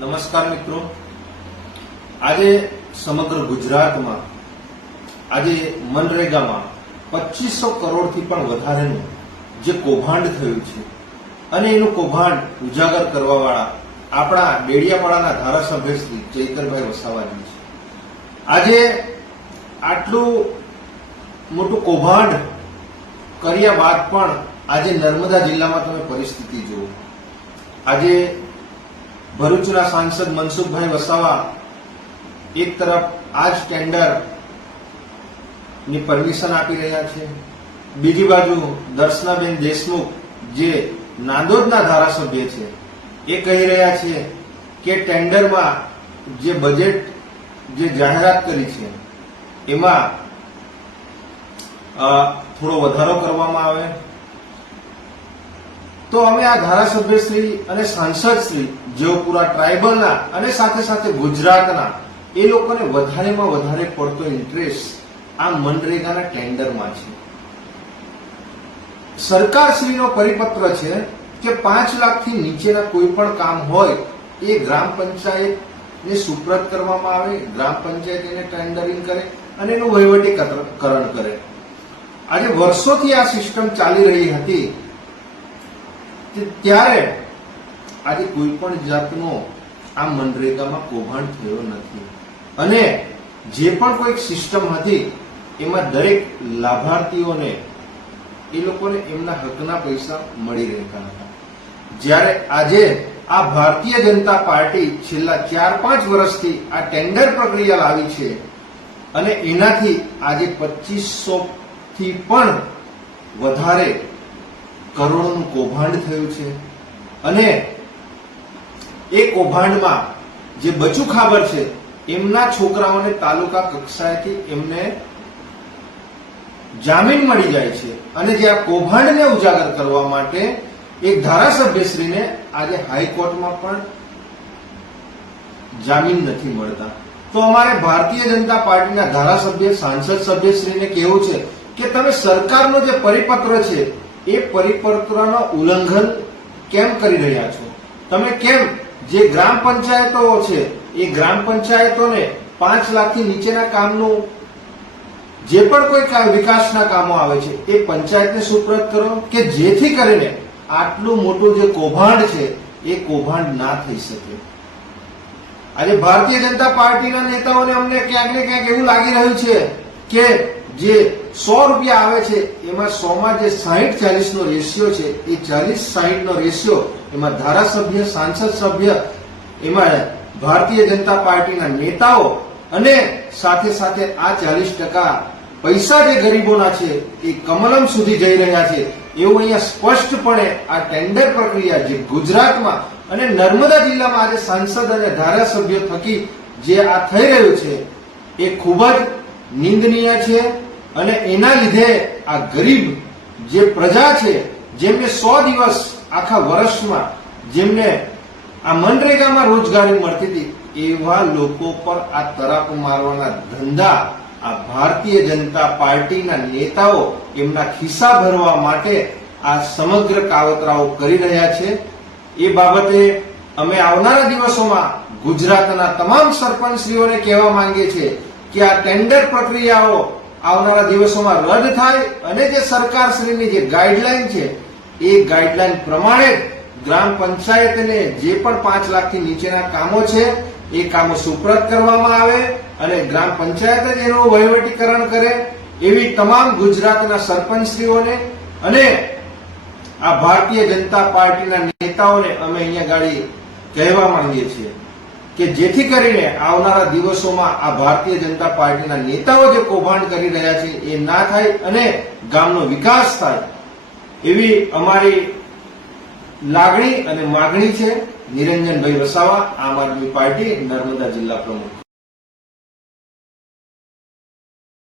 નમસ્કાર મિત્રો, આજે સમગ્ર ગુજરાતમાં આજે મનરેગામાં 2500 કરોડથી પણ વધારેનું જે કૌભાંડ થયું છે અને એનું કૌભાંડ ઉજાગર કરવાવાળા આપણા ડેડિયાપાડાના ધારાસભ્ય શ્રી ચૈતરભાઈ વસાવાજી છે. આજે આટલું મોટું કૌભાંડ કર્યા બાદ પણ આજે નર્મદા જિલ્લામાં તમે પરિસ્થિતિ જુઓ. આજે ભરૂચના સાંસદ મનસુખભાઈ વસાવા એક તરફ આ જ ટેન્ડર ની પરમિશન આપી રહ્યા છે, બીજી બાજુ દર્શનાબેન દેશમુખ જે નાંદોદના ધારાસભ્ય છે એ કહી રહ્યા છે કે ટેન્ડરમાં જે બજેટ જે જાહેરાત કરી છે એમાં થોડો વધારો કરવામાં આવે. તો અમે આ ધારાસભ્યશ્રી અને સાંસદશ્રી જેઓ પૂરા ટ્રાઇબલના અને સાથે સાથે ગુજરાતના એ લોકોને વધારેમાં વધારે પડતો ઇન્ટરેસ્ટ આ મનરેગાના ટેન્ડરમાં છે. સરકારશ્રીનો પરિપત્ર છે કે 5 લાખથી નીચેના કોઈ પણ કામ હોય એ ગ્રામ પંચાયતને સુપ્રત કરવામાં આવે, ગ્રામ પંચાયત એને ટેન્ડરિંગ કરે અને એનું વહીવટીકરણ કરે. આજે વર્ષોથી આ સિસ્ટમ ચાલી રહી હતી ત્યારે આજે કોઈ પણ જાતનો આ મનરેગામાં કૌભાંડ થયો નથી અને જે પણ કોઈ સિસ્ટમ હતી એમાં દરેક લાભાર્થીઓને એ લોકોને એમના હકના પૈસા મળી રહેતા હતા. જ્યારે આજે આ ભારતીય જનતા પાર્ટી છેલ્લા 4-5 વર્ષથી આ ટેન્ડર પ્રક્રિયા લાવી છે અને એનાથી આજે 2500 થી પણ વધારે કરોડોનું કૌભાંડ થયું છે અને એ કૌભાંડમાં જે બચુ ખાબર છે એમના છોકરાઓને તાલુકા કક્ષાએથી એમને જામીન મળી જાય છે અને જે આ કૌભાંડને ઉજાગર કરવા માટે એક ધારાસભ્યશ્રીને આજે હાઈકોર્ટમાં પણ જામીન નથી મળતા. તો અમારે ભારતીય જનતા પાર્ટીના ધારાસભ્ય સાંસદ સભ્યશ્રીને કહેવું છે કે તમે સરકારનો જે પરિપત્ર છે એ પરિપત્રનો ઉલ્લંઘન કેમ કરી રહ્યા છો? તમે કેમ જે ગ્રામ પંચાયતો છે એ ગ્રામ પંચાયતોને 5 લાખથી નીચેના કામનું જે પણ કોઈ વિકાસના કામો આવે છે એ પંચાયતને સુપ્રત કરો કે જેથી કરીને આટલું મોટું જે કૌભાંડ છે એ કૌભાંડ ના થઈ શકે. આજે ભારતીય જનતા પાર્ટીના નેતાઓને અમને ક્યાંક ને ક્યાંક એવું લાગી રહ્યું છે કે જે 100 રૂપિયા આવે છે એમાં 100 માં જે 60-40 નો રેશિયો છે એ 40-60 નો રેશિયો એમાં ધારાસભ્ય, સાંસદ સભ્ય, એમાં ભારતીય જનતા પાર્ટીના નેતાઓ અને સાથે સાથે આ 40% પૈસા જે ગરીબોના છે એ કમલમ સુધી જઈ રહ્યા છે એવું અહીંયા સ્પષ્ટપણે આ ટેન્ડર પ્રક્રિયા જે ગુજરાતમાં અને નર્મદા જિલ્લામાં આજે સાંસદ અને ધારાસભ્યો થકી જે આ થઈ રહ્યું છે એ ખૂબ જ નિંદનીય છે અને એના લીધે આ ગરીબ જે પ્રજા છે જેમને 100 દિવસ આખા વર્ષમાં જેમને આ મનરેગામાં રોજગારી મળતી હતી એવા લોકો પર આ તરાપો મારવાના ધંધા આ ભારતીય જનતા પાર્ટીના નેતાઓ એમના ખિસ્સા ભરવા માટે આ સમગ્ર કાવતરાઓ કરી રહ્યા છે. એ બાબતે અમે આવનારા દિવસોમાં ગુજરાતના તમામ સરપંચશ્રીઓને કહેવા માંગીએ છીએ કે આ ટેન્ડર પ્રક્રિયાઓ આવનારા દિવસોમાં રદ થાય અને જે સરકારશ્રીની જે ગાઈડલાઈન છે એ ગાઈડલાઈન પ્રમાણે ગ્રામ પંચાયતને જે પણ 5 લાખથી નીચેના કામો છે એ કામો સુપ્રત કરવામાં આવે અને ગ્રામ પંચાયત જ એનું વહીવટીકરણ કરે એવી તમામ ગુજરાતના સરપંચશ્રીઓને અને આ ભારતીય જનતા પાર્ટીના નેતાઓને અમે અહીંયા ગાડી કહેવા માંગીએ છીએ કે જેથી કરીને આવનારા દિવસોમાં આ ભારતીય જનતા પાર્ટીના નેતાઓ જે કૌભાંડ કરી રહ્યા છે એ ના થાય અને ગામનો વિકાસ થાય એવી અમારી લાગણી અને માગણી છે. નિરંજનભાઈ વસાવા, આમ આદમી પાર્ટી, નર્મદા જિલ્લા પ્રમુખ.